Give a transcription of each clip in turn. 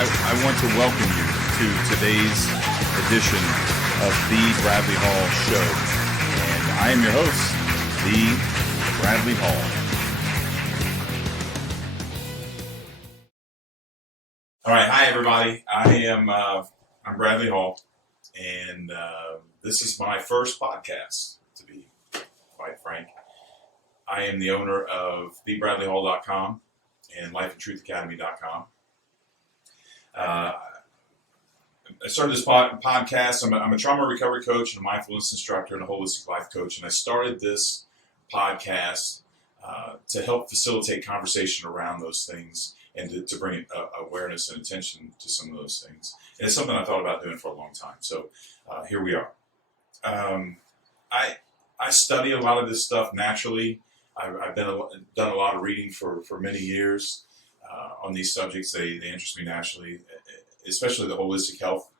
I want to welcome you to today's edition of the Bradley Hall Show. And I am your host, the Bradley Hall. All right, hi everybody. I'm Bradley Hall, and this is my first podcast, to be quite frank. I am the owner of thebradleyhall.com and lifeandtruthacademy.com. I started this podcast. I'm a trauma recovery coach and a mindfulness instructor and a holistic life coach. And I started this podcast to help facilitate conversation around those things and to bring awareness and attention to some of those things. And it's something I thought about doing for a long time. So here we are. I study a lot of this stuff naturally. I've done a lot of reading for many years on these subjects. They interest me naturally, especially the holistic health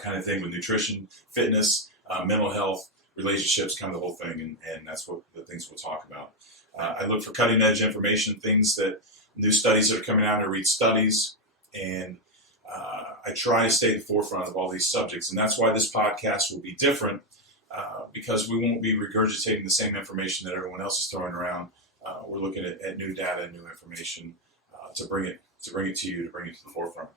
kind of thing with nutrition, fitness, mental health, relationships, kind of the whole thing. And that's what the things we'll talk about. I look for cutting edge information, things that new studies that are coming out. I read studies, and I try to stay at the forefront of all these subjects. And that's why this podcast will be different, because we won't be regurgitating the same information that everyone else is throwing around. We're looking at new data and new information to bring it to you, to bring it to the forefront.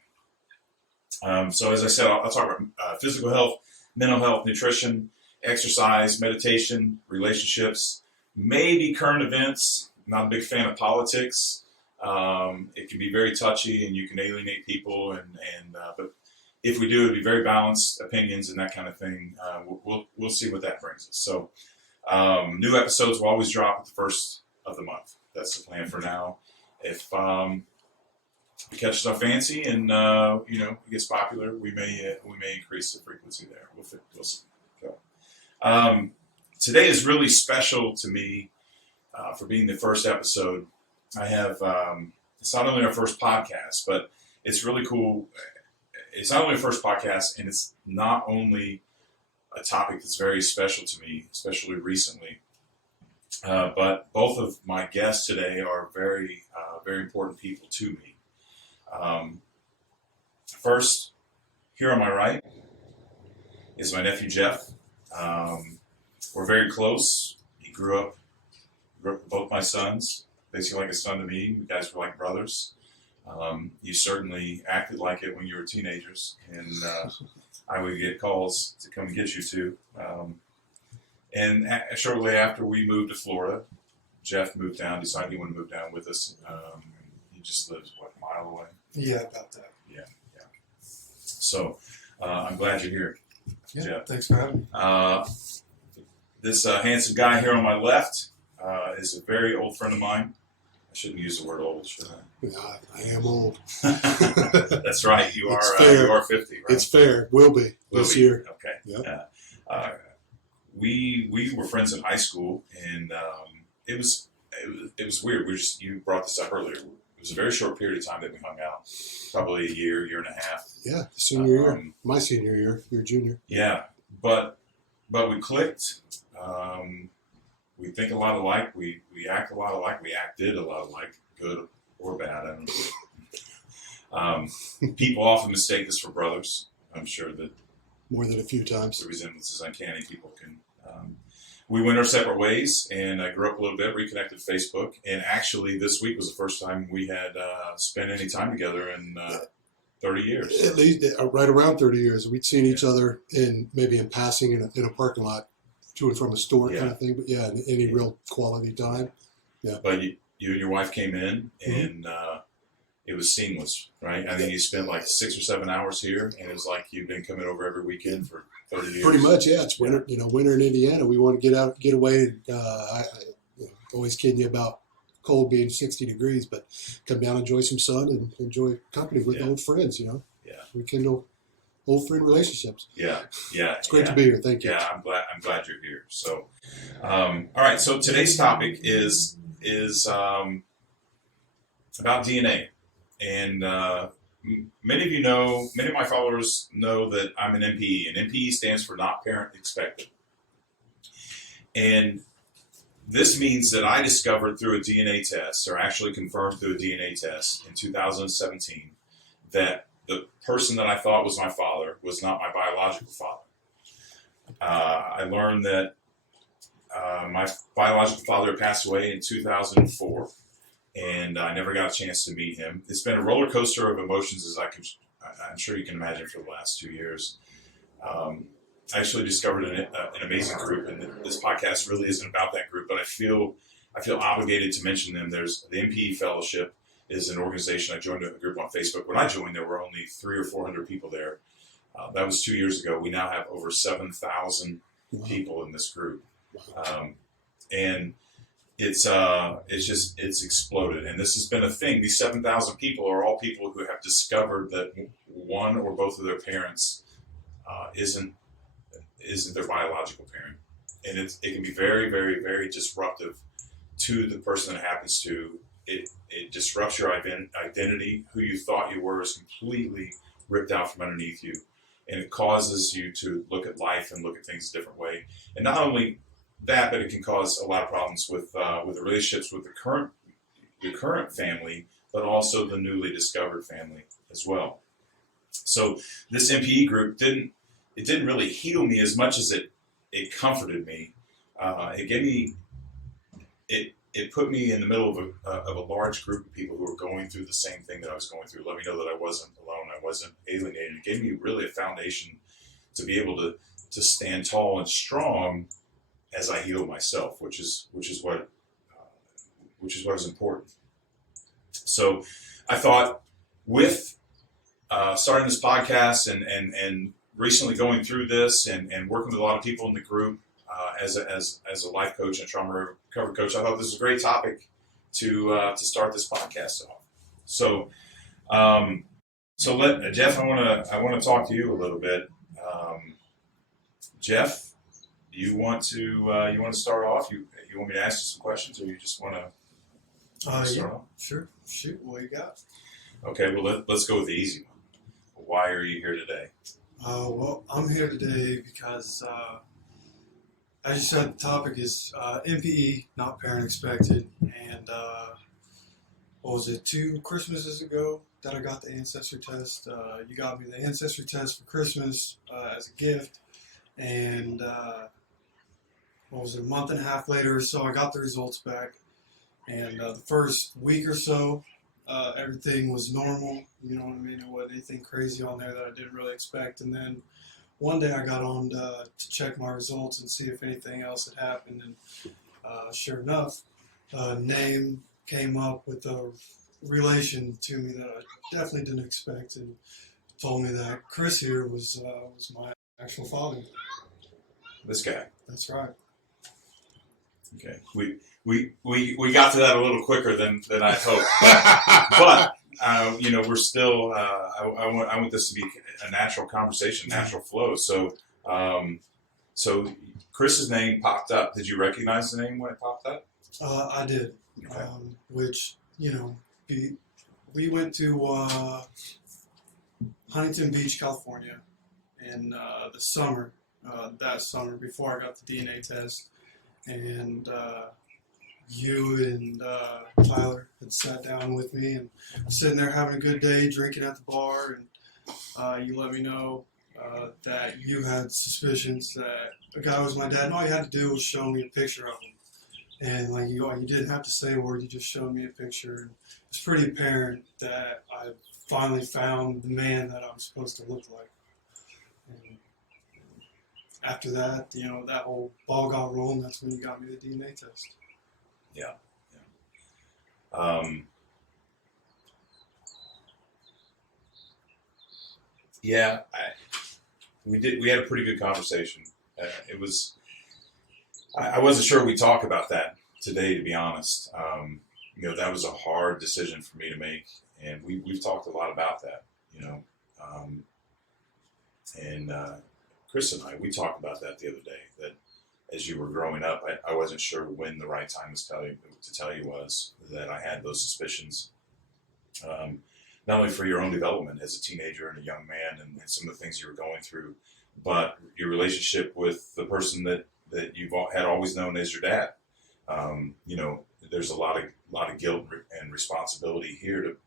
So as I said, I'll talk about physical health, mental health, nutrition, exercise, meditation, relationships, maybe current events. I'm not a big fan of politics. It can be very touchy, and you can alienate people. But if we do, it'd be very balanced opinions and that kind of thing. We'll see what that brings us. So new episodes will always drop at the first of the month. That's the plan for now. If it catches our fancy and it gets popular, we may increase the frequency there. We'll see. So, today is really special to me for being the first episode. I have it's not only our first podcast, but it's really cool. It's not only our first podcast, and it's not only a topic that's very special to me, especially recently. But both of my guests today are very, very important people to me. First, here on my right is my nephew Jeff. We're very close. He grew up with both my sons, basically like a son to me. You guys were like brothers. You certainly acted like it when you were teenagers, and I would get calls to come and get you too. And shortly after we moved to Florida, Jeff moved down, decided he wanted to move down with us. He just lives, a mile away? Yeah, about that. Yeah. So I'm glad you're here, Jeff. Thanks for having me. This handsome guy here on my left is a very old friend of mine. I shouldn't use the word old, should I? I am old. That's right. You are 50, right? It's fair. Will be this year. Okay. Yep. We were friends in high school, and it was weird. You brought this up earlier. It was a very short period of time that we hung out, probably a year and a half. Yeah, senior year. My senior year, your junior. Yeah, but we clicked. We think a lot alike. We act a lot alike. We acted a lot alike, good or bad. I don't know. People often mistake us for brothers. I'm sure that more than a few times. The resemblance is uncanny. People can. We went our separate ways, and I grew up a little bit, reconnected Facebook, and actually this week was the first time we had spent any time together in 30 years. At least right around 30 years. We'd seen each other maybe in passing in a parking lot, to and from a store kind of thing, but any real quality time. Yeah. But you and your wife came in, and it was seamless, right? I think you spent like 6 or 7 hours here, and it was like you've been coming over every weekend for 30 years. Pretty much, yeah. It's winter, winter in Indiana. We want to get away. I always kidding you about cold being 60 degrees, but come down, enjoy some sun, and enjoy company with old friends. Yeah. We kindle old friend relationships. Yeah. It's great to be here. Thank you. Yeah, I'm glad you're here. So, all right. So today's topic is about DNA. And many of my followers know that I'm an NPE, and NPE stands for Not Parent Expected. And this means that I discovered through a DNA test, or actually confirmed through a DNA test in 2017, that the person that I thought was my father was not my biological father. I learned that my biological father passed away in 2004, and I never got a chance to meet him. It's been a roller coaster of emotions, I'm sure you can imagine, for the last 2 years. I actually discovered an amazing group, and this podcast really isn't about that group, but I feel obligated to mention them. There's the NPE Fellowship is an organization. I joined a group on Facebook. When I joined, there were only 300 or 400 people there. That was 2 years ago. We now have over 7,000 people in this group, and it's exploded. And this has been a thing. These 7,000 people are all people who have discovered that one or both of their parents isn't their biological parent, and it can be very, very, very disruptive to the person that happens to. It disrupts your identity. Who you thought you were is completely ripped out from underneath you, and it causes you to look at life and look at things a different way. And not only that, but it can cause a lot of problems with the relationships with your current family, but also the newly discovered family as well. So this NPE group didn't really heal me as much as it comforted me. It gave me it put me in the middle of a large group of people who were going through the same thing that I was going through. Let me know that I wasn't alone. I wasn't alienated. It gave me really a foundation to be able to stand tall and strong as I heal myself, which is what is important. So I thought, with starting this podcast and recently going through this and working with a lot of people in the group as a life coach and trauma recovery coach, I thought this was a great topic to start this podcast off. So Jeff, I want to talk to you a little bit. Jeff, you want to start off? You want me to ask you some questions, or you just want to start off? Sure. Shoot, what you got? Okay, well let's go with the easy one. Why are you here today? Well, I'm here today because, as you said, the topic is NPE, not parent expected. And what was it, 2 Christmases ago that I got the ancestry test? You got me the ancestry test for Christmas as a gift. And what was it, a month and a half later or so, I got the results back. And the first week or so, everything was normal. You know what I mean? There wasn't anything crazy on there that I didn't really expect. And then one day I got on to check my results and see if anything else had happened. And sure enough, a name came up with a relation to me that I definitely didn't expect, and told me that Chris here was my actual father. This guy. That's right. Okay. We got to that a little quicker than I hoped, but we're still. I want this to be a natural conversation, natural flow. So Chris's name popped up. Did you recognize the name when it popped up? I did. Okay. Which we went to Huntington Beach, California, in the summer. That summer before I got the DNA test, and you and Tyler had sat down with me, and sitting there having a good day, drinking at the bar, and you let me know that you had suspicions that a guy was my dad, and all you had to do was show me a picture of him. And like you didn't have to say a word, you just showed me a picture. And it's pretty apparent that I finally found the man that I'm supposed to look like. And after that, that whole ball got rolling. That's when you got me the DNA test. Yeah. We had a pretty good conversation. It was. I wasn't sure we'd talk about that today, to be honest. That was a hard decision for me to make, and we've talked a lot about that. And Chris and we talked about that the other day. That as you were growing up, I wasn't sure when the right time to tell you was that I had those suspicions. Not only for your own development as a teenager and a young man, and some of the things you were going through, but your relationship with the person that you've had always known as your dad. There's a lot of guilt and responsibility here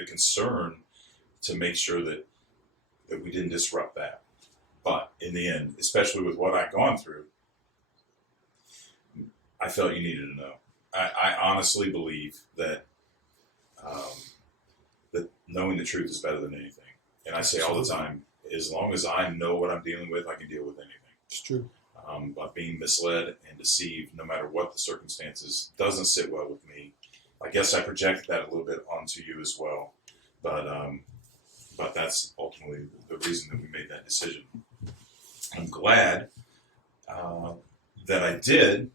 the concern to make sure that we didn't disrupt that. But in the end, especially with what I'd gone through, I felt you needed to know. I honestly believe that that knowing the truth is better than anything. And I say all the time, as long as I know what I'm dealing with, I can deal with anything. It's true. But being misled and deceived, no matter what the circumstances, doesn't sit well with me. I guess I projected that a little bit onto you as well. But that's ultimately the reason that we made that decision. I'm glad that I did.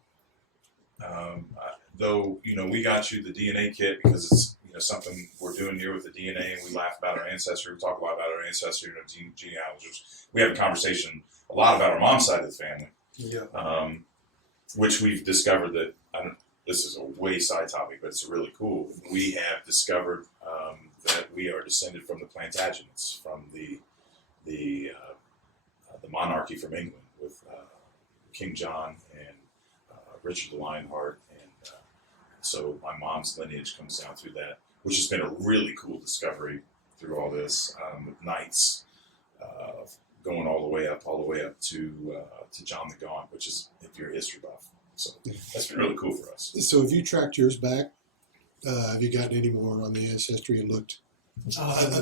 Though, we got you the DNA kit because it's something we're doing here with the DNA, and we laugh about our ancestry. We talk a lot about our ancestry and our genealogies. We have a conversation a lot about our mom's side of the family, which we've discovered that, this is a way side topic, but it's really cool. We have discovered that we are descended from the Plantagenets, from the monarchy from England with King John and Richard the Lionheart, and so my mom's lineage comes down through that, which has been a really cool discovery through all this, with knights going all the way up to John the Gaunt, which is, if you're a history buff. So that's been really cool for us. So have you tracked yours back? Have you gotten any more on the ancestry and looked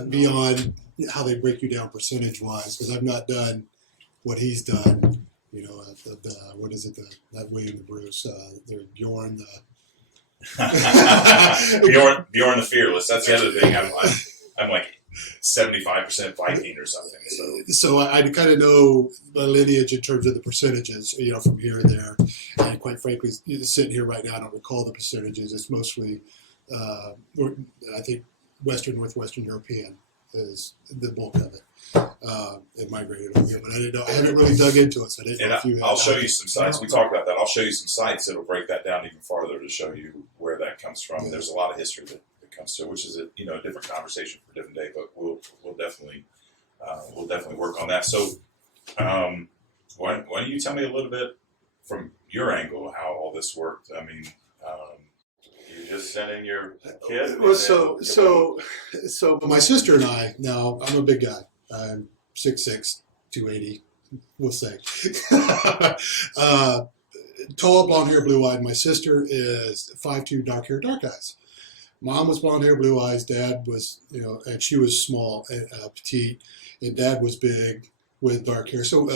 beyond how they break you down percentage-wise? Because I've not done what he's done. What is it? Not William the Bruce. They're Bjorn the Bjorn the Fearless. That's the other thing. I'm like 75% Viking or something. So I kind of know my lineage in terms of the percentages, from here and there. And quite frankly, sitting here right now, I don't recall the percentages. It's mostly, I think, Northwestern European is the bulk of it. It migrated over here, but I didn't know. I haven't really dug into it, so I didn't know if you had. I'll show you some sites. We talked about that. I'll show you some sites that'll break that down even farther to show you where that comes from. Yeah. There's a lot of history that comes to, which is a different conversation for a different day. But we'll definitely work on that. So, why don't you tell me a little bit from your angle how all this worked? I mean, you just sent in your kid. Well, so my sister and I. Now I'm a big guy. I'm 6'6", 280. We'll say. Tall, blonde hair, blue eyed. My sister is 5'2", dark hair, dark eyes. Mom was blonde hair, blue eyes. Dad was, and she was small, petite, and Dad was big with dark hair. So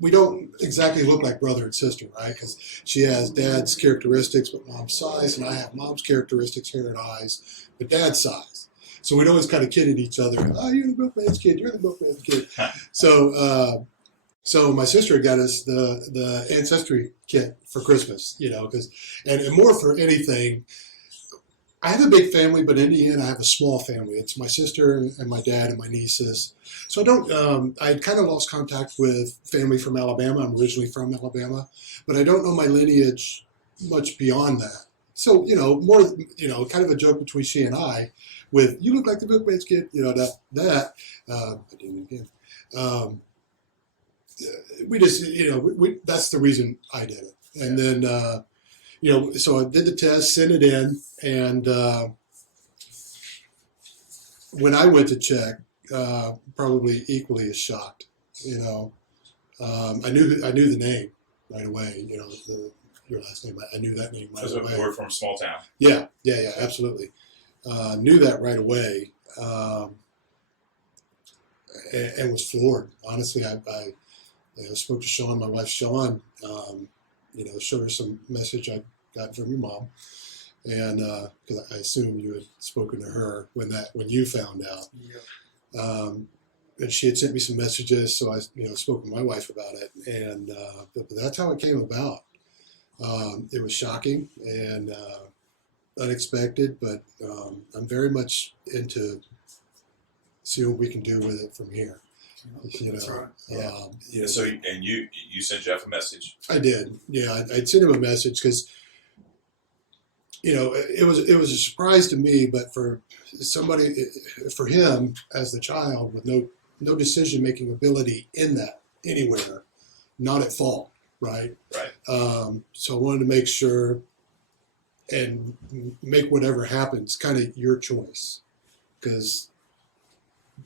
we don't exactly look like brother and sister, right? Because she has Dad's characteristics, but Mom's size, and I have Mom's characteristics, hair and eyes, but Dad's size. So we'd always kind of kidded each other. Oh, you're the milkman's kid. You're the milkman's kid. So my sister got us the ancestry kit for Christmas, because and more for anything. I have a big family, but in the end, I have a small family. It's my sister and my dad and my nieces. So I don't. I kind of lost contact with family from Alabama. I'm originally from Alabama, but I don't know my lineage much beyond that. So more kind of a joke between she and I, with you look like the milkman's kid. I did it again. We just that's the reason I did it, and then. So I did the test, sent it in, and when I went to check, probably equally as shocked. I knew the name right away. Your last name, I knew that name right away. We're from a small town. Yeah, absolutely. Knew that right away, and was floored. Honestly, I spoke to Sean, my wife Sean. Showed her some message I got from your mom, and because I assume you had spoken to her when you found out. Yeah. And she had sent me some messages, so I spoke with my wife about it, and but that's how it came about. It was shocking and unexpected, but I'm very much into seeing what we can do with it from here. That's right. So you sent Jeff a message. I did. Yeah, I'd sent him a message because it was a surprise to me, but for him as the child with no decision making ability in that anywhere, not at fault, right? Right. So I wanted to make sure and make whatever happens kind of your choice, because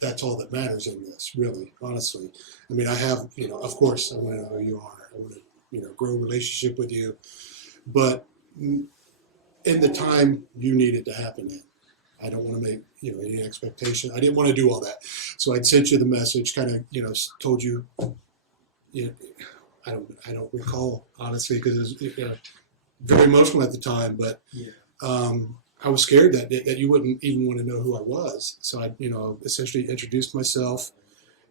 that's all that matters in this, really, honestly. I mean, I have, of course, I want to know who you are. I want to, grow a relationship with you, but in the time you need it to happen in. I don't want to make, any expectation. I didn't want to do all that. So I'd sent you the message, kind of, told you, I don't recall, honestly, because it was very emotional at the time, but Yeah. I was scared that you wouldn't even want to know who I was. So I, essentially introduced myself,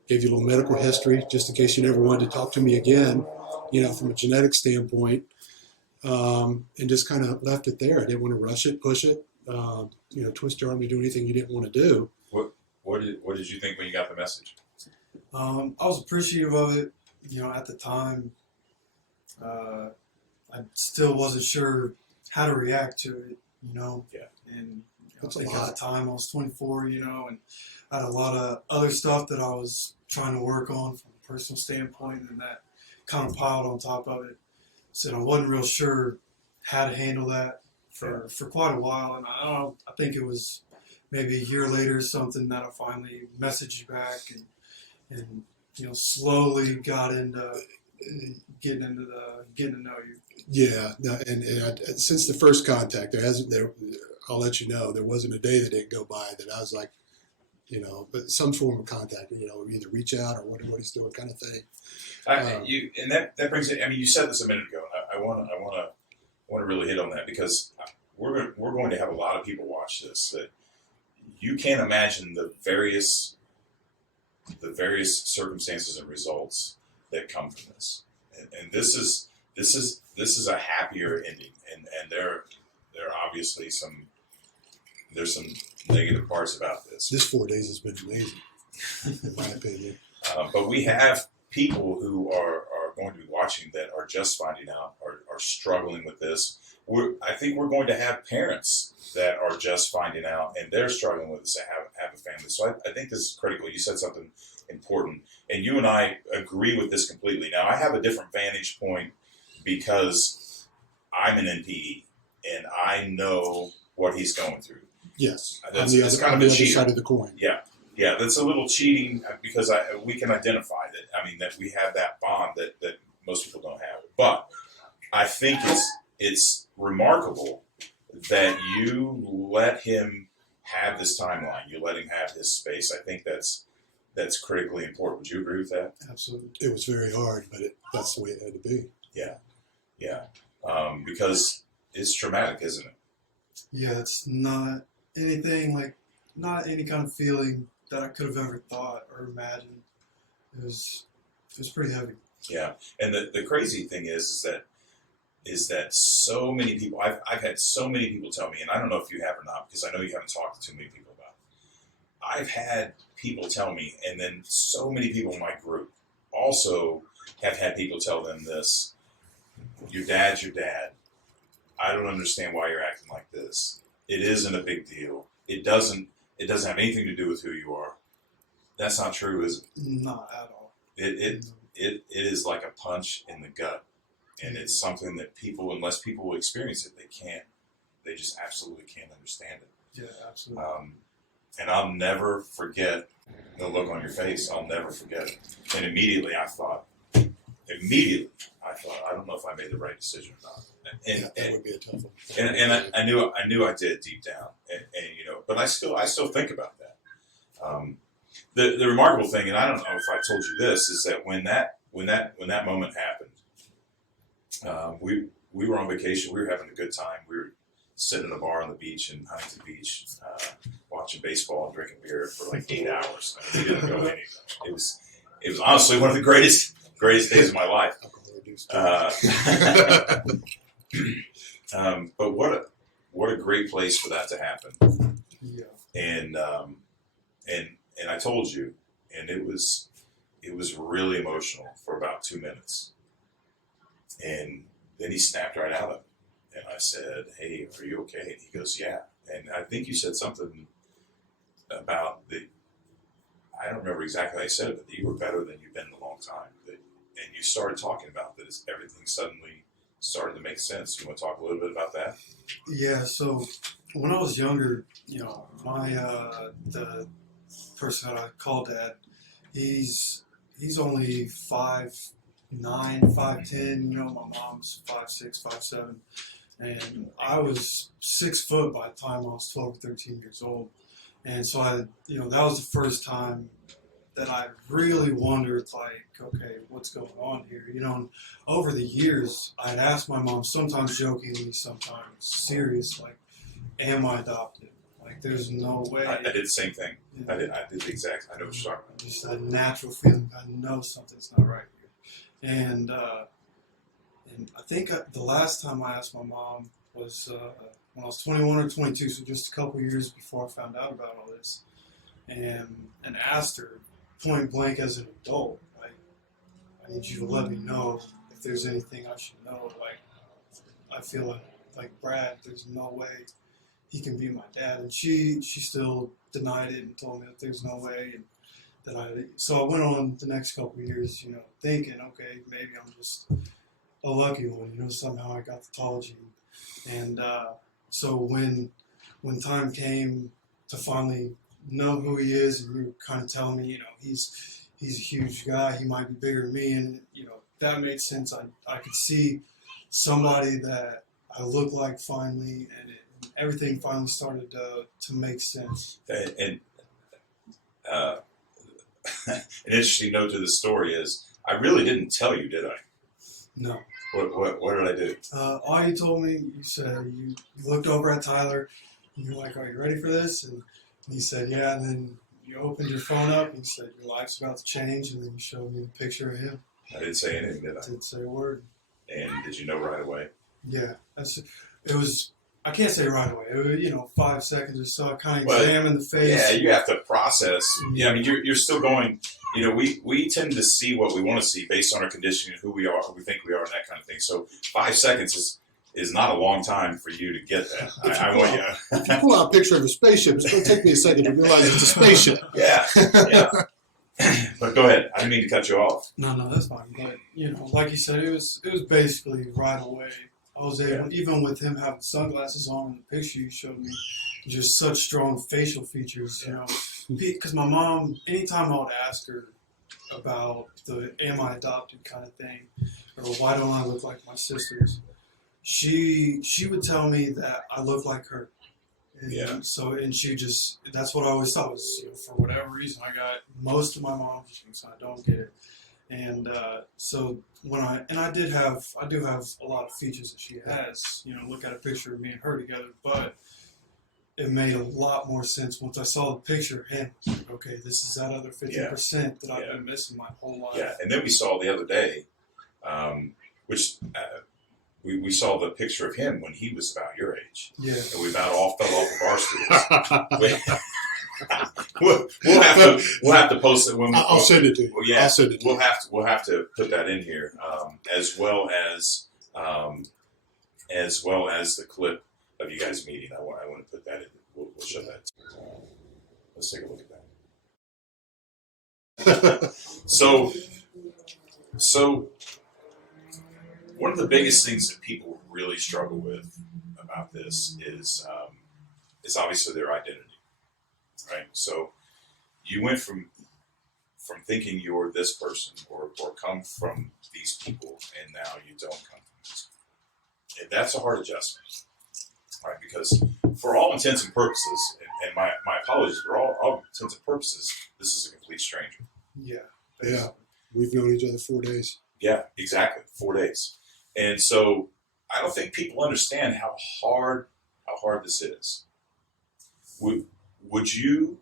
gave you a little medical history just in case you never wanted to talk to me again, from a genetic standpoint, and just kind of left it there. I didn't want to rush it, push it, twist your arm to do anything you didn't want to do. What did you think when you got the message? I was appreciative of it. At the time, I still wasn't sure how to react to it. Yeah. And That's I a think lot. at the time I was 24. And I had a lot of other stuff that I was trying to work on from a personal standpoint, and that kind of piled on top of it. So I wasn't real sure how to handle that for quite a while. And I don't know, I think it was maybe a year later or something that I finally messaged you back and slowly got into getting to know you. Yeah, no, and since the first contact, I'll let you know, there wasn't a day that didn't go by that I was like, but some form of contact, either reach out or what he's doing, kind of thing. And that brings it. I mean, you said this a minute ago. I want to really hit on that, because we're going to have a lot of people watch this that you can't imagine the various circumstances and results that come from this, and this is a happier ending, and there are obviously there's some negative parts about this. This 4 days has been amazing, in my opinion. But we have people who are going to be watching that are just finding out, are struggling with this. I think we're going to have parents that are just finding out and they're struggling with this, to have a family. So I think this is critical. You said something important, and you and I agree with this completely. Now, I have a different vantage point because I'm an NPE and I know what he's going through. Yes, That's on the it's other, kind on of the a other cheat. side of the coin. Yeah, that's a little cheating, because we can identify that. I mean, that we have that bond that most people don't have. But I think it's remarkable that you let him have this timeline. You let him have his space. I think that's critically important. Would you agree with that? Absolutely. It was very hard, but that's the way it had to be. Yeah. Because it's traumatic, isn't it? Yeah, it's not any kind of feeling that I could have ever thought or imagined. It was pretty heavy. Yeah. And the crazy thing is that so many people, I've had so many people tell me, and I don't know if you have or not, because I know you haven't talked to too many people about it. I've had people tell me, and then so many people in my group also have had people tell them this: your dad's your dad. I don't understand why you're acting like this. It isn't a big deal. It doesn't have anything to do with who you are. That's not true, is it? Not at all. It is like a punch in the gut. And it's something that unless people experience it, they just absolutely can't understand it. Yeah, absolutely. And I'll never forget the look on your face. I'll never forget it. And immediately I thought, I don't know if I made the right decision or not. That would be a tough one. And I knew I did deep down. And but I still think about that. The remarkable thing, and I don't know if I told you this, is that when that moment happened, we were on vacation. We were having a good time. We were sitting in a bar on the beach in Huntington Beach, watching baseball and drinking beer for like 8 hours. I mean, we didn't go anywhere. It was honestly one of the greatest days of my life. But what a great place for that to happen. Yeah. And I told you, and it was really emotional for about 2 minutes. And then he snapped right out of it. And I said, "Hey, are you okay?" And he goes, "Yeah." And I think you said something about I don't remember exactly how you said it, but that you were better than you've been in a long time. And you started talking about that everything suddenly started to make sense. You want to talk a little bit about that? Yeah. So when I was younger, my the person that I called dad, he's only 5'9", 5'10". My mom's 5'6", 5'7", and I was 6 foot by the time I was 12 or 13 years old. And so that was the first time that I really wondered, like, okay, what's going on here? And over the years, I'd asked my mom, sometimes jokingly, sometimes serious, like, am I adopted? Like, there's no way. I did the same thing. I did the exact. I know what you're talking about. Just a natural feeling. I know something's not right here. And I think the last time I asked my mom was when I was 21 or 22, so just a couple years before I found out about all this, and asked her point blank as an adult, like, I need you to let me know if there's anything I should know. Like, I feel like Brad, there's no way he can be my dad. And she still denied it and told me that there's no way. And so I went on the next couple of years, thinking, okay, maybe I'm just a lucky one, somehow I got the tall gene. And so when time came to finally know who he is, and you were kind of telling me, he's a huge guy, he might be bigger than me, and that made sense. I could see somebody that I look like finally, and everything finally started to make sense. And an interesting note to the story is, I really didn't tell you, did I? No. What did I do? All you told me, you said you looked over at Tyler, and you're like, are you ready for this? And he said, yeah. And then you opened your phone up, and you said, your life's about to change. And then you showed me the picture of him. I didn't say anything, did I? Didn't say a word. And did you know right away? Yeah. It was, I can't say right away. It was, 5 seconds or so. I kind of examined the face. Yeah, you have to process. Yeah, I mean, you're still going. We tend to see what we want to see based on our conditioning, who we are, who we think we are, and that kind of thing. So 5 seconds is not a long time for you to get that. I want you. If you pull out a picture of a spaceship, it's going to take me a second to realize it's a spaceship. Yeah. But go ahead. I didn't mean to cut you off. No, that's fine. But like you said, it was basically right away. I was able, even with him having sunglasses on in the picture you showed me, just such strong facial features, Because my mom, anytime I would ask her about the am I adopted kind of thing, or why don't I look like my sisters, she would tell me that I look like her. And so, and that's what I always thought was, for whatever reason, I got most of my mom's genes, so I don't get it. And so I do have a lot of features that she has. Look at a picture of me and her together, but it made a lot more sense once I saw the picture of him. Like, okay, this is that other 50% that I've been missing my whole life. Yeah, and then we saw the other day, which we saw the picture of him when he was about your age. Yeah, and we about all fell off of our stools. We'll have to post it when I'll send it to you. Well, yeah, I'll send it to you. We'll have to put that in here, as well as the clip of you guys meeting. I want to put that in. We'll show that. Let's take a look at that. So one of the biggest things that people really struggle with about this is obviously their identity. Right, so you went from thinking you're this person or come from these people, and now you don't come from these people. And that's a hard adjustment, right? Because for all intents and purposes, and my apologies, for all intents and purposes, this is a complete stranger. Yeah, we've known each other 4 days. Yeah, exactly, 4 days, and so I don't think people understand how hard this is. Would you,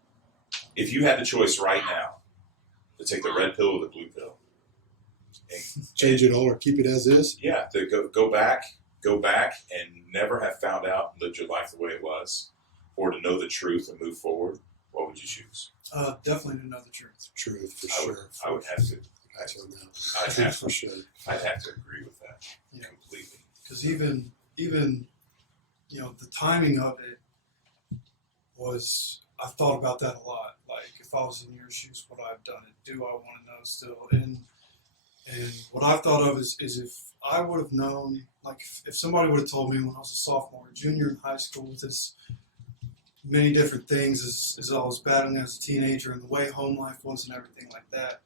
if you had the choice right now to take the red pill or the blue pill, and Change it all or keep it as is? Yeah, to go back and never have found out and lived your life the way it was, or to know the truth and move forward, what would you choose? Definitely to know the truth. Truth, for sure. I would have to. I'd have for sure. I'd have to agree with that completely. Because even the timing of it was, I've thought about that a lot. Like, if I was in your shoes, would I have done it? Do I want to know still? And And what I've thought of is if I would have known, like if somebody would have told me when I was a sophomore, junior in high school, with this many different things as I was battling as a teenager and the way home life was and everything like that,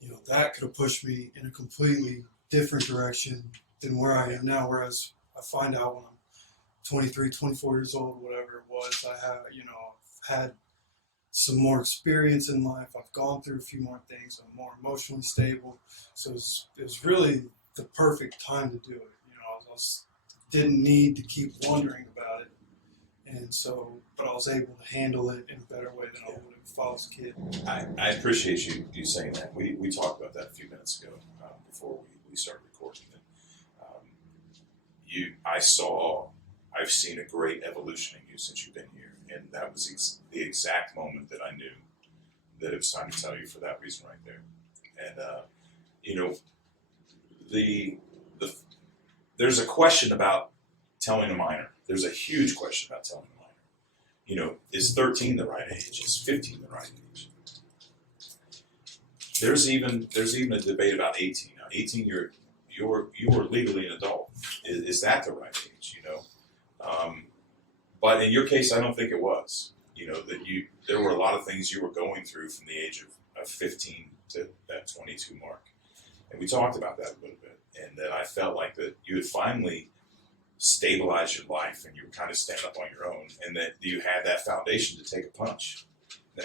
you know, that could have pushed me in a completely different direction than where I am now. Whereas I find out when I'm 23, 24 years old, whatever it was, I have, you know, I've had some more experience in life. I've gone through a few more things. I'm more emotionally stable. So it was really the perfect time to do it. You know, didn't need to keep wondering about it. And so, but I was able to handle it in a better way than I would have if I was a kid. I appreciate you saying that. We talked about that a few minutes ago before we started recording. I've seen a great evolution in you since you've been here, and that was the exact moment that I knew that it was time to tell you for that reason right there. And you know, there's a question about telling a minor. There's a huge question about telling a minor. You know, is 13 the right age? Is 15 the right age? There's even a debate about 18. Now, 18, you are legally an adult. Is that the right age? You know, but in your case, I don't think it was. You know, there were a lot of things you were going through from the age of 15 to that 22 mark, and we talked about that a little bit. And that I felt like that you had finally stabilized your life, and you were kind of stand up on your own, and that you had that foundation to take a punch.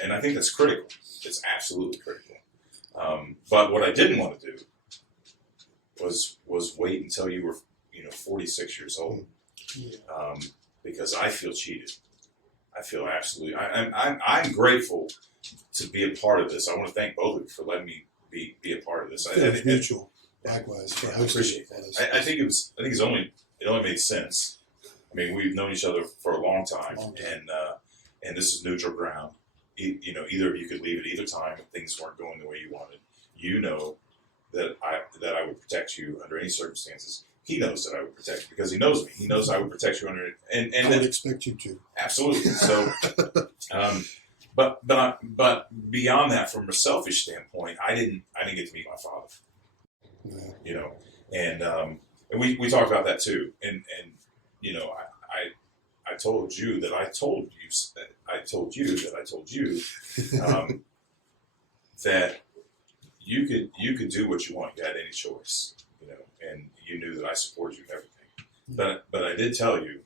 And I think that's critical. It's absolutely critical. But what I didn't want to do was wait until you were, 46 years old, because I feel cheated. I feel absolutely. I'm grateful to be a part of this. I want to thank both of you for letting me be a part of this. It's mutual. Likewise, I appreciate that. I think it only made sense. I mean, we've known each other for a long time. And this is neutral ground. Either of you could leave at either time if things weren't going the way you wanted. You know that I would protect you under any circumstances. He knows that I would protect you because he knows me. He knows I would protect you under and I would expect you to. Absolutely. So, but beyond that, from a selfish standpoint, I didn't get to meet my father. Yeah. And we talked about that too. And I told you that I told you that you could do what you want. You had any choice, and you knew that I supported you in everything. But I did tell you,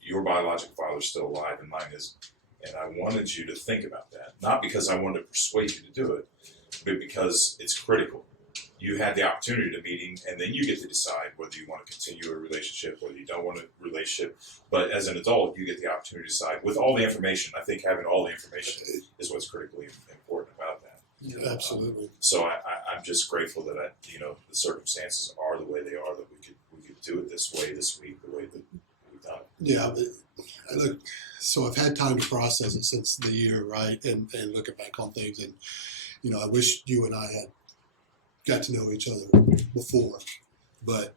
your biological father is still alive and mine isn't. And I wanted you to think about that. Not because I wanted to persuade you to do it, but because it's critical. You had the opportunity to meet him, and then you get to decide whether you want to continue a relationship, whether you don't want a relationship. But as an adult, you get the opportunity to decide with all the information. I think having all the information is what's critically important about that. Yeah, absolutely. So I'm just grateful that the circumstances are the way they are, that we could do it this way this week, the way that we've done it. Yeah, look. So I've had time to process it since the year, right, and looking back on things, and I wish you and I had got to know each other before, but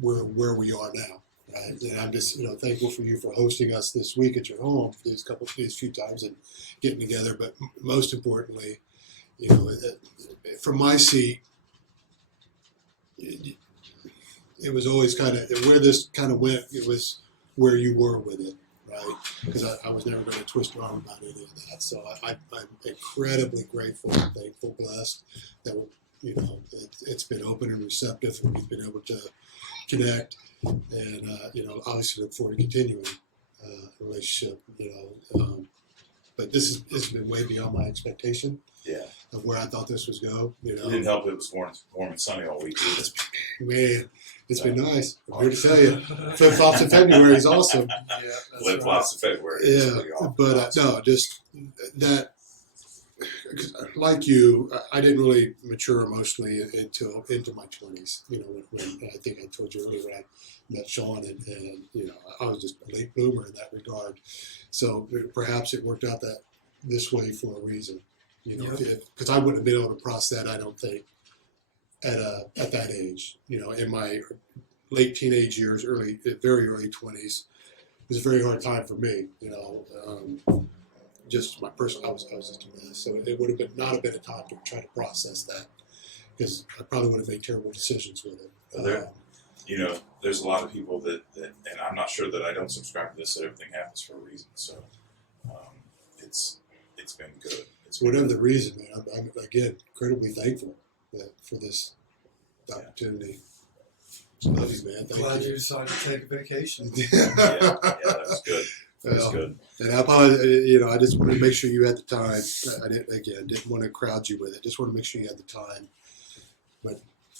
we're where we are now, right? And I'm just thankful for you for hosting us this week at your home these few times and getting together. But most importantly, from my seat, it was always kind of where this kind of went. It was where you were with it, right? Because I was never going to twist your arm about any of that. So I'm incredibly grateful, thankful, blessed that it's been open and receptive, and we've been able to connect, and obviously look forward to continuing a relationship. But this has been way beyond my expectation. Yeah. Of where I thought this was go. It didn't help that it was warm and sunny all week either. Man, it's been nice. I'm here to tell you, flip flops in February is awesome. Yeah, Flip flops in February. Yeah, but no, just that. Like you, I didn't really mature emotionally until into my 20s. When I think I told you earlier when I met Sean, and I was just a late bloomer in that regard. So perhaps it worked out that this way for a reason. Because I wouldn't have been able to process that, I don't think, at that age. In my late teenage years, very early 20s, it was a very hard time for me. Just my personal, I was just a mess. So it would have not have been a time to try to process that. because I probably would have made terrible decisions with it. There- You know, there's a lot of people that, and I'm not sure that I don't subscribe to this, that everything happens for a reason. So it's been good. Whatever the reason, man, I'm again incredibly thankful for this opportunity. Love you, man. Thank Glad you. you decided to take a vacation. Yeah, that was good. That was Well, good. and I apologize, I just wanted to make sure you had the time. I didn't want to crowd you with it. Just want to make sure you had the time.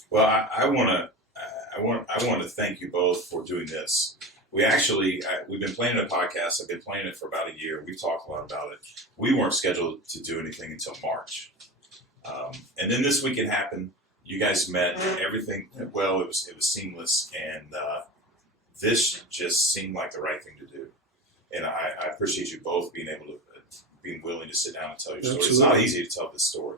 Well, I want to thank you both for doing this. We've been planning a podcast. I've been planning it for about a year. We've talked a lot about it. We weren't scheduled to do anything until March. And then this weekend happened. You guys met. Everything went well. It was seamless. And this just seemed like the right thing to do. And I appreciate you both being willing to sit down and tell your story. It's not Absolutely. easy to tell this story.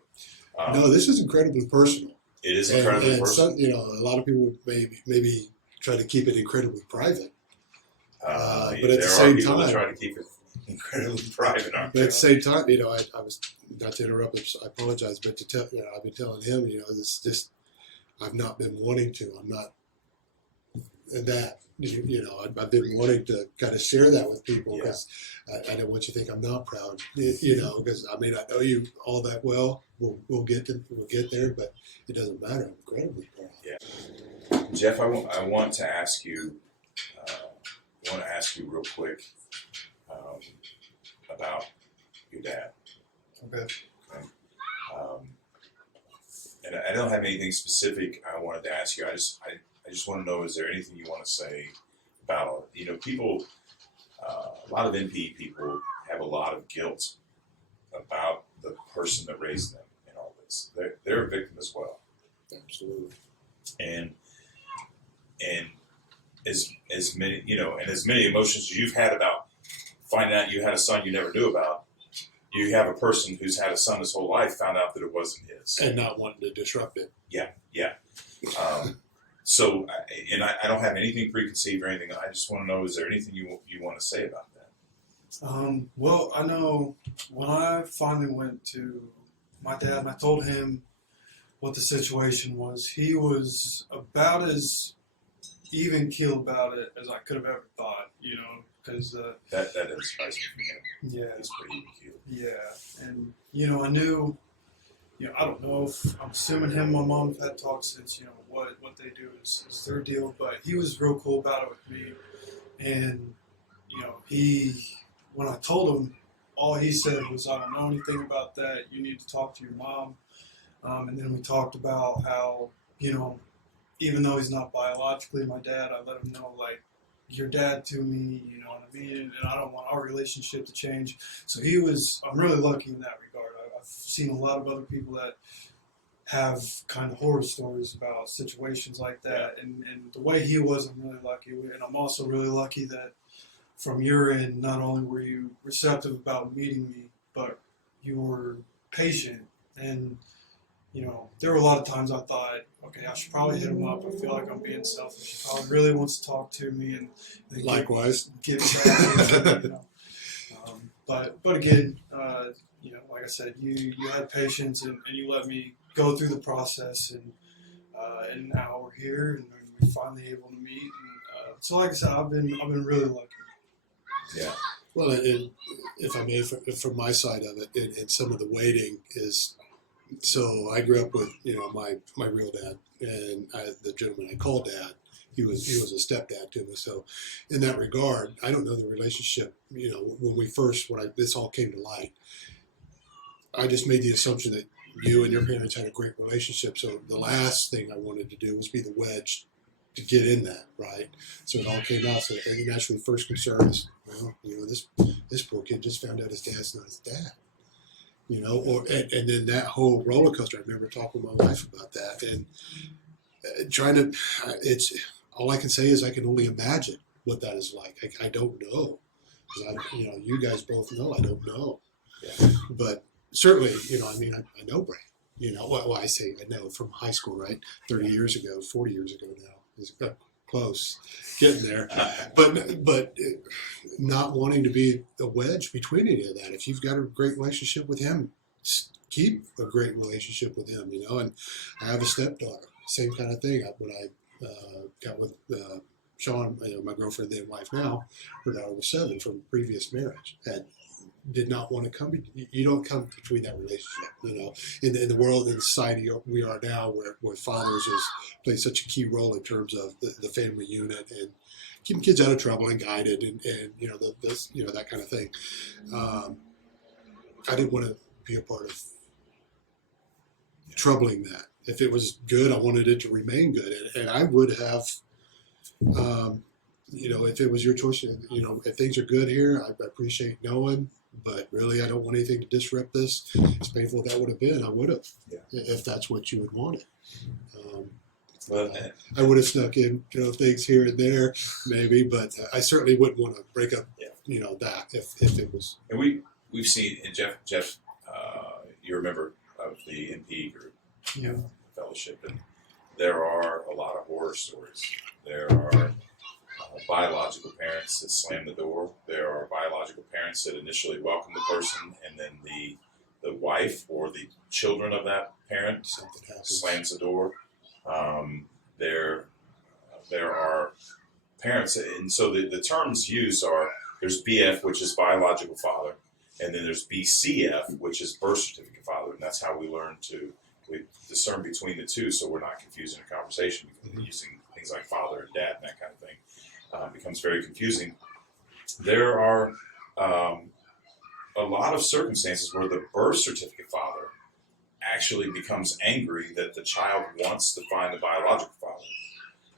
No, this is incredibly personal. It is incredibly and personal. a lot of people would maybe try to keep it incredibly private. But at the there same are people that time- try to keep it incredibly private, aren't But they? at the same time, I was not to interrupt. I apologize, but to tell, I've been telling him, this just I've not been wanting to. I'm not that. I've been wanting to kind of share that with people because I don't want you to think I'm not proud. Because I know you all that well. We'll get there, but it doesn't matter. I'm incredibly proud. Yeah. Jeff, I want to ask you. I want to ask you real quick about your dad. Okay. And I don't have anything specific I wanted to ask you. I just want to know, is there anything you want to say about, people, a lot of NPE people have a lot of guilt about the person that raised them in all this. They're a victim as well. Absolutely. And as many, and as many emotions as you've had about finding out you had a son you never knew about, you have a person who's had a son his whole life found out that it wasn't his. And not wanting to disrupt it. Yeah. So, I don't have anything preconceived or anything. I just want to know, is there anything you want to say about that? Well, I know when I finally went to my dad and I told him what the situation was, he was about as even keel about it as I could have ever thought, because That doesn't surprise me from him. yeah, He's pretty even keeled. yeah, and I knew, I don't know if I'm assuming him and my mom have had talks since, what they do is their deal, but he was real cool about it with me, and when I told him, all he said was, I don't know anything about that. You need to talk to your mom. And then we talked about how, even though he's not biologically my dad, I let him know, like, you're dad to me, you know what I mean? And I don't want our relationship to change. So I'm really lucky in that regard. I've seen a lot of other people that have kind of horror stories about situations like that. And the way he was, I'm really lucky. And I'm also really lucky that from your end, not only were you receptive about meeting me, but you were patient. And, there were a lot of times I thought, okay, I should probably hit him up. I feel like I'm being selfish. He probably really wants to talk to me and Likewise. get back. But again, like I said, you had patience and you let me go through the process, and now we're here and we're finally able to meet. And, so, like I said, I've been really lucky. Yeah. Well, and if I may, from my side of it, and some of the waiting is, so I grew up with my real dad, and the gentleman I called dad, he was a stepdad to me. So in that regard, I don't know the relationship. When this all came to light, I just made the assumption that you and your parents had a great relationship. So the last thing I wanted to do was be the wedge to get in that, right? So it all came out. So and naturally, first concern is, this poor kid just found out his dad's not his dad. And then that whole roller coaster. I remember talking with my wife about that, and it's all I can say is I can only imagine what that is like. I don't know, because you guys both know I don't know, but certainly, I know Brad. Well, I say I know from high school, right? 30 years ago, 40 years ago now. It's close, getting there, but not wanting to be a wedge between any of that. If you've got a great relationship with him, keep a great relationship with him, you know. And I have a stepdaughter, same kind of thing. When I got with Sean, you know, my girlfriend, then wife now, her daughter was 7 from a previous marriage, and did not want to come. You don't come between that relationship, you know. In the world and society we are now, where fathers play such a key role in terms of the family unit and keeping kids out of trouble and guided and you know you know, that kind of thing. I didn't want to be a part of troubling that. If it was good, I wanted it to remain good, and I would have. You know, if it was your choice, you know, if things are good here, I appreciate knowing, but really, I don't want anything to disrupt this. As painful as that would have been, I would have, if that's what you would want it. I would have snuck in, you know, things here and there, maybe, but I certainly wouldn't want to break up, you know, that if it was. And we've seen, and Jeff, you're a member of the NPE group, fellowship, and there are a lot of horror stories. There are biological parents that slam the door. There are biological parents that initially welcome the person, and then the wife or the children of that parent slams the door. There are parents, and so the terms used are, there's BF, which is biological father, and then there's BCF, which is birth certificate father, and that's how we learn to discern between the two, so we're not confusing a conversation because using things like father and dad and that kind of thing becomes very confusing. There are a lot of circumstances where the birth certificate father actually becomes angry that the child wants to find the biological father,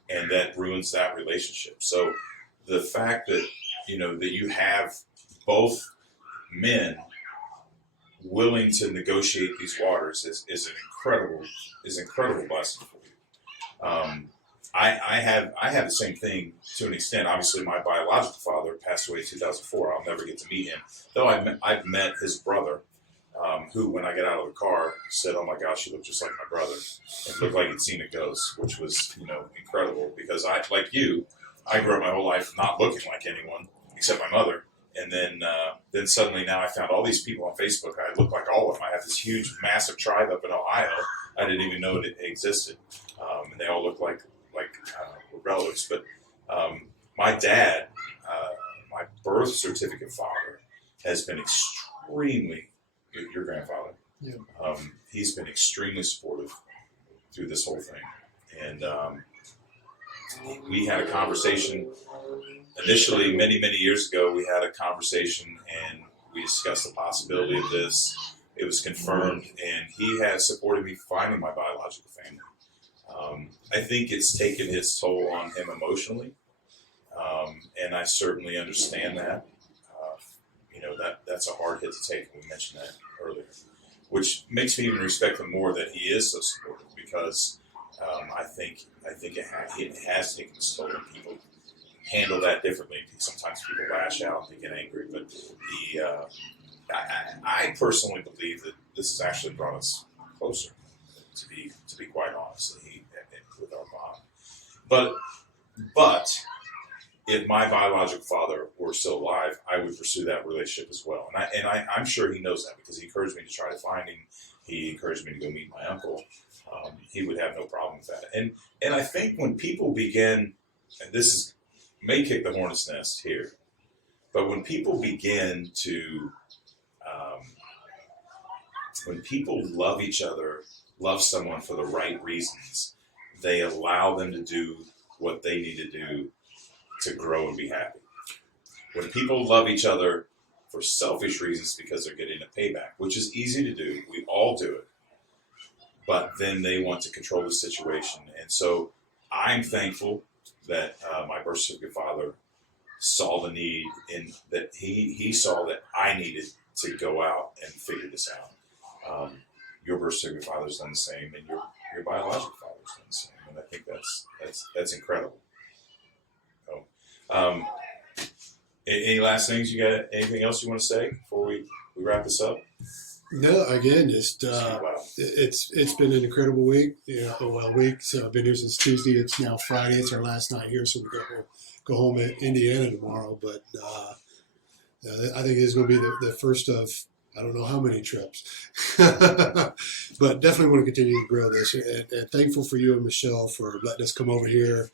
and that ruins that relationship. So the fact that, you know, that you have both men willing to negotiate these waters is an incredible blessing for you. I have the same thing to an extent. Obviously, my biological father passed away in 2004. I'll never get to meet him, though I've met his brother, who, when I got out of the car, said, "Oh my gosh, you look just like my brother," and looked like he'd seen a ghost, which was, you know, incredible, because I, like you, I grew up my whole life not looking like anyone except my mother. And then suddenly now I found all these people on Facebook. I look like all of them. I have this huge, massive tribe up in Ohio. I didn't even know it existed, and they all look like relatives. But my dad, my birth certificate father, has been extremely. Your grandfather, he's been extremely supportive through this whole thing, and we had a conversation. Initially, many years ago, we had a conversation and we discussed the possibility of this. It was confirmed, and he has supported me finding my biological family. I think it's taken its toll on him emotionally, and I certainly understand that. You know, that's a hard hit to take, and we mentioned that earlier, which makes me even respect him more that he is so supportive, because I think it has taken its toll, and people handle that differently. Sometimes people lash out, they get angry, but I personally believe that this has actually brought us closer, to be quite honest, with our bond. But if my biological father were still alive, I would pursue that relationship as well, and I'm sure he knows that, because he encouraged me to try to find him. He encouraged me to go meet my uncle. He would have no problem with that, and I think when people begin, and this may kick the hornet's nest here, but when people begin to, when people love each other, love someone for the right reasons, they allow them to do what they need to do to grow and be happy. When people love each other for selfish reasons because they're getting a payback, which is easy to do, we all do it, but then they want to control the situation. And so I'm thankful that my birth certificate father saw the need, in that he saw that I needed to go out and figure this out. Your birth certificate father's done the same, and your biological father's done the same, and I think that's incredible. So, any last things you got? Anything else you want to say before we wrap this up? No, again, just it's been an incredible week. Week. So I've been here since Tuesday. It's now Friday. It's our last night here, so we go home at Indiana tomorrow. But I think it's going to be the first of I don't know how many trips, but definitely want to continue to grow this. And thankful for you and Michelle for letting us come over here,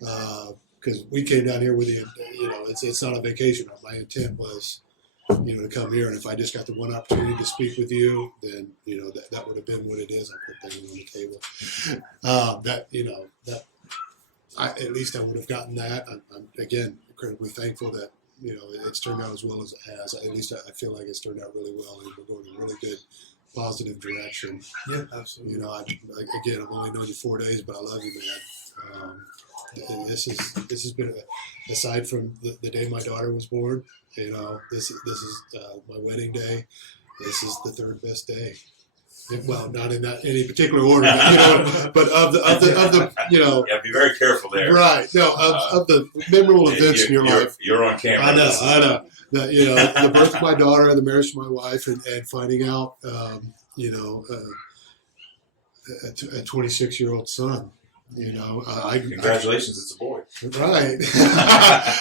because we came down here with you. You know, it's not a vacation. My intent was, you know, to come here, and if I just got the one opportunity to speak with you, then, you know, that would have been what it is. I put that on the table. That, you know, that at least I would have gotten that. I'm again incredibly thankful that, you know, it's turned out as well as it has. At least I feel like it's turned out really well, and we're going in a really good, positive direction. Yeah, absolutely. You know, again, I've only known you 4 days, but I love you, man. And this has been aside from the day my daughter was born. You know, this is my wedding day. This is the third best day. Well, not in that any particular order, but, you know, but of the you know. Yeah, be very careful there. Right. No, of the memorable events in your life. You're on camera. I know. You know, the birth of my daughter, the marriage of my wife, and finding out, you know, a 26-year-old son. You know, congratulations, it's a boy. Right.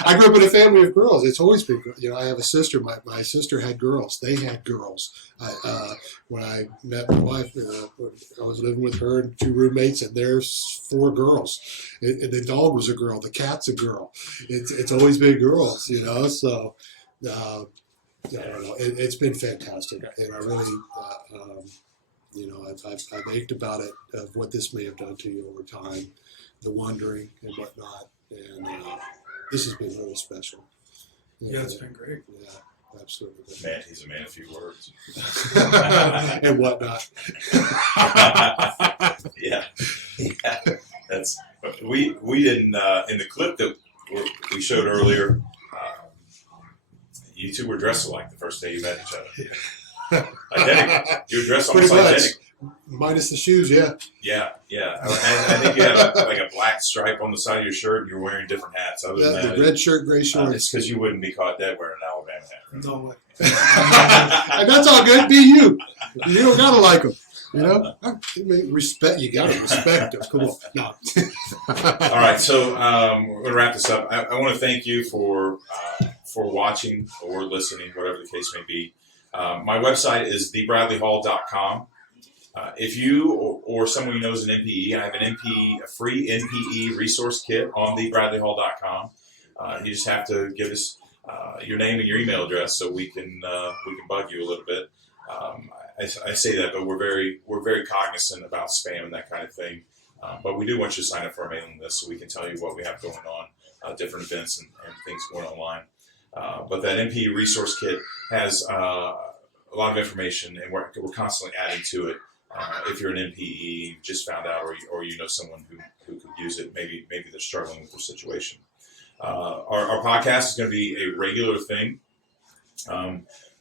I grew up in a family of girls. It's always been, you know, I have a sister. My sister had girls. They had girls. When I met my wife, I was living with her and 2 roommates, and there's 4 girls. And the dog was a girl. The cat's a girl. It's always been girls, you know. So, I don't know. It's been fantastic, and I really. You know, I've ached about it, of what this may have done to you over time, the wondering and whatnot, and this has been really special. Yeah, it's been great. Yeah, absolutely. Man, he's a man of few words. And whatnot. Yeah. That's we didn't in the clip that we showed earlier. You two were dressed alike the first day you met each other. Yeah. Identical. You were dressed Pretty almost much. identical. Minus the shoes, yeah. Yeah. I think you had like a black stripe on the side of your shirt, and you were wearing different hats. Other than that, The red shirt, gray shorts. it's because you wouldn't be caught dead wearing an Alabama hat. Right? No way. And that's all good. Be you. You don't gotta like them. You know, respect. You gotta respect them. Come on. No. All right, so we're gonna wrap this up. I want to thank you for watching or listening, whatever the case may be. My website is thebradleyhall.com. If you or someone you know is an NPE, I have a free NPE resource kit on thebradleyhall.com. You just have to give us your name and your email address so we can bug you a little bit. I say that, but we're very cognizant about spam and that kind of thing. But we do want you to sign up for our mailing list so we can tell you what we have going on, different events and things going online. But that NPE resource kit has a lot of information, and we're constantly adding to it. If you're an NPE, just found out, or you know someone who could use it, maybe they're struggling with their situation. Our podcast is going to be a regular thing.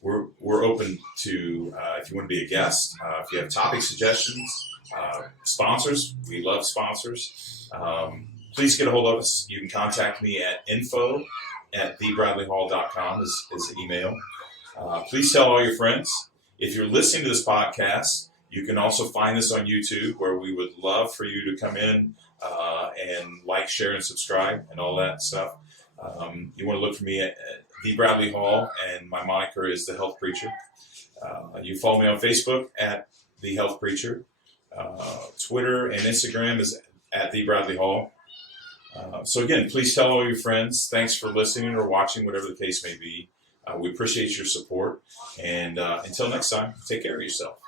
We're open to if you want to be a guest, if you have topic suggestions, sponsors. We love sponsors. Please get a hold of us. You can contact me at info@thebradleyhall.com is the email. Please tell all your friends. If you're listening to this podcast, you can also find this on YouTube, where we would love for you to come in and like, share, and subscribe, and all that stuff. You want to look for me at The Bradley Hall, and my moniker is The Health Preacher. You follow me on Facebook at The Health Preacher. Twitter and Instagram is at The Bradley Hall. So again, please tell all your friends. Thanks for listening or watching, whatever the case may be. We appreciate your support. And until next time, take care of yourself.